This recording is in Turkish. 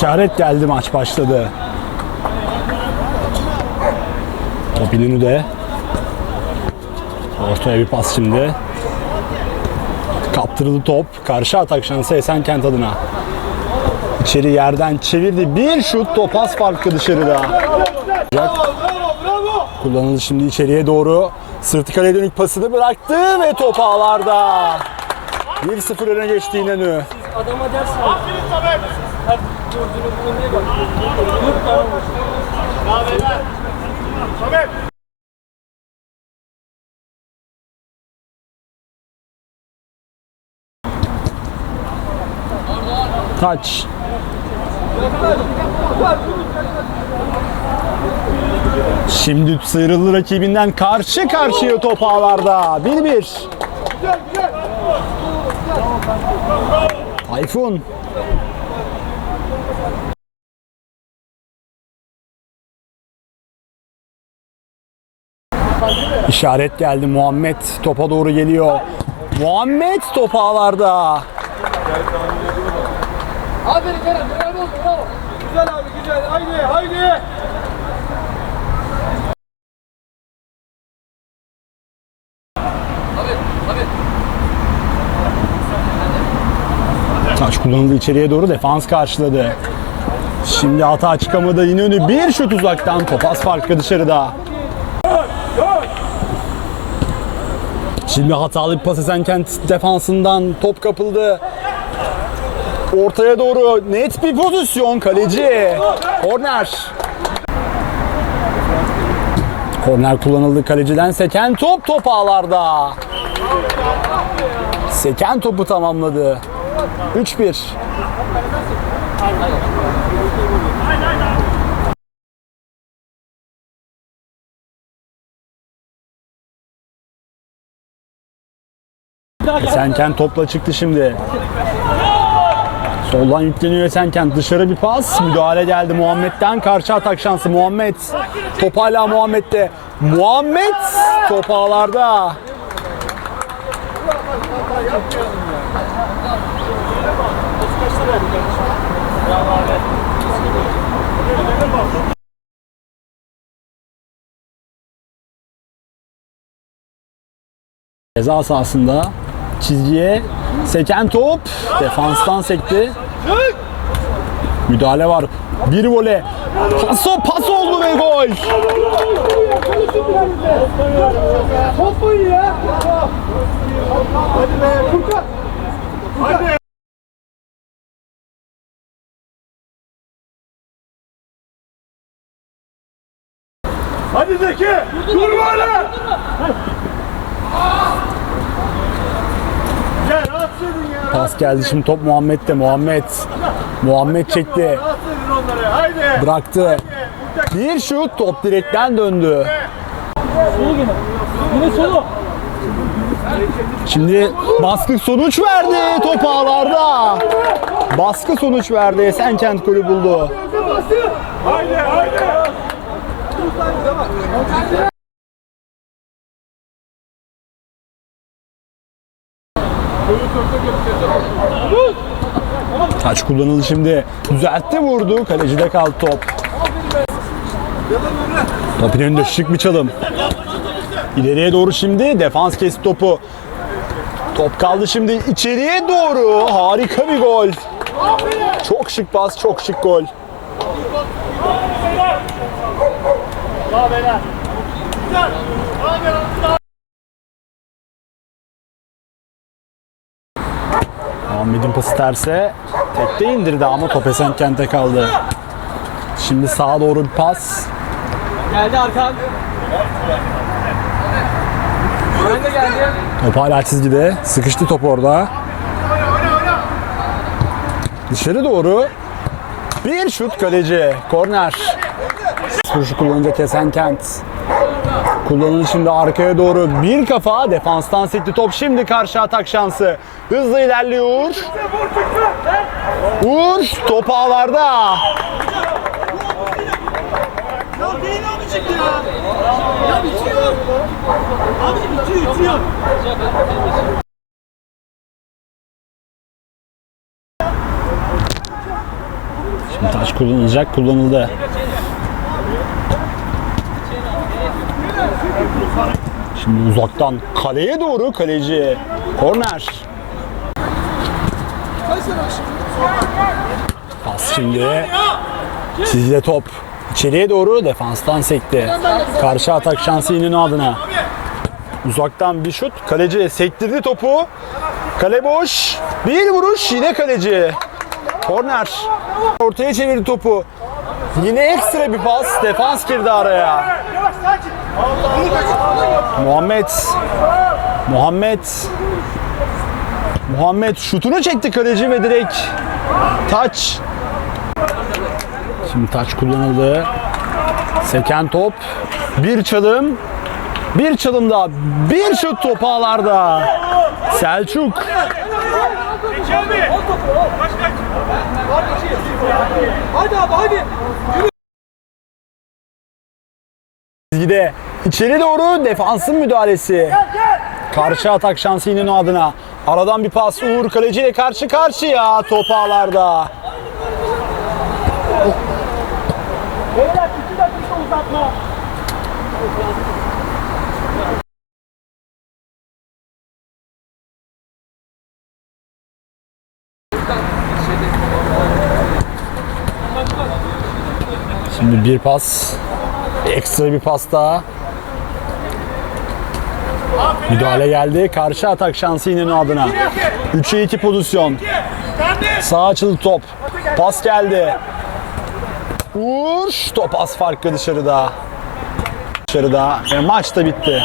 İşaret geldi maç başladı. Top de. Ortaya bir pas şimdi. Kaptırıldı top. Karşı atak şansı Esenkent adına. İçeri yerden çevirdi. Bir şut top pas farkı dışarıda. Kullanıldı şimdi içeriye doğru. Sırtı kaleye dönük pasını bıraktı ve top ağlarda. 1-0 öne geçti İnönü. Adama var. Taç. Şimdi sıyrıldı rakibinden karşı karşıya top ağlarda. 1-1. Tayfun. İşaret geldi. Muhammed topa doğru geliyor. Muhammed top ağlarda. Aferin Kerem. Bravo. Bravo. Güzel abi güzel. Haydi haydi. Taç kullanıldı içeriye doğru defans karşıladı. Şimdi hata çıkamadı İnönü bir şut uzaktan top az farklı dışarıda. Şimdi hatalı bir pas Esenkent defansından top kapıldı. Ortaya doğru net bir pozisyon kaleci. Korner. Korner kullanıldı kaleciden seken top top ağlarda. Seken topu tamamladı. 3-1. Esenkent topla çıktı şimdi. Soldan yükleniyor Esenkent. Dışarı bir pas. Müdahale geldi Muhammed'den. Karşı atak şansı Muhammed. Top hala Muhammed'de. Muhammed top ağlarda. Ceza sahasında çizgiye seken top defanstan sekti. Müdahale var. Bir vole. Paso pas oldu ve gol. Hadi! Dur böyle! Gel atsaydın ya. Pas geldi şimdi top Muhammed'de. Muhammed. Muhammed çekti. Atsaydın onları. Haydi. Bıraktı. Bir şut top direkten döndü. Solu yine. Yine solu. Şimdi baskı sonuç verdi top ağlarda. Baskı sonuç verdi. Esenkent golü buldu. Haydi haydi. Taç kullanıldı şimdi. Düzeltti vurdu. Kalecide kaldı top. Topun önünde şık bir çalım. İleriye doğru şimdi defans kesti topu. Top kaldı şimdi içeriye doğru. Harika bir gol. Çok şık pas, çok şık gol. Muhammed'in pası terse tekte indirdi ama top Esenkent'e kaldı. Şimdi sağa doğru bir pas. Geldi arkan. Ben de geldi. Top hala çizgide. Sıkıştı top orada. Dışarı doğru. Bir şut kaleci. Korner. Vuruşu kullanacak Esenkent. Kullanıldı şimdi arkaya doğru. Bir kafa defanstan sekti top. Şimdi karşı atak şansı. Hızlı ilerliyor Uğur. Top ağlarda. Şimdi taç kullanılacak. Kullanıldı. Şimdi uzaktan kaleye doğru kaleci. Korner. Pas şimdi. Çizgide top. İçeriye doğru defanstan sekti. Karşı atak şansı İnönü adına. Uzaktan bir şut. Kaleci sektirdi topu. Kale boş. Bir vuruş yine kaleci. Korner. Ortaya çevirdi topu. Yine ekstra bir pas. Defans girdi araya. Yavaş. Muhammed. Muhammed. Muhammed şutunu çekti kaleci ve direkt taç. Şimdi taç kullanıldı. Seken top. Bir çalım. Bir çalım daha. Bir şut top ağlarda. Selçuk. Hadi abi hadi. Çizgide içeri doğru defansın müdahalesi. Karşı atak şansı İnönü adına. Aradan bir pas Uğur kaleciyle karşı karşıya top ağlarda. Beyler 2 dakika uzatma. Şimdi bir pas. Ekstra bir pas daha. Müdahale geldi. Karşı atak şansı İnönü adına. 3'e 2 pozisyon. Sağ açıldı top. Pas geldi. Uğur. Top az farklı dışarıda. Dışarıda. Ve maç da bitti.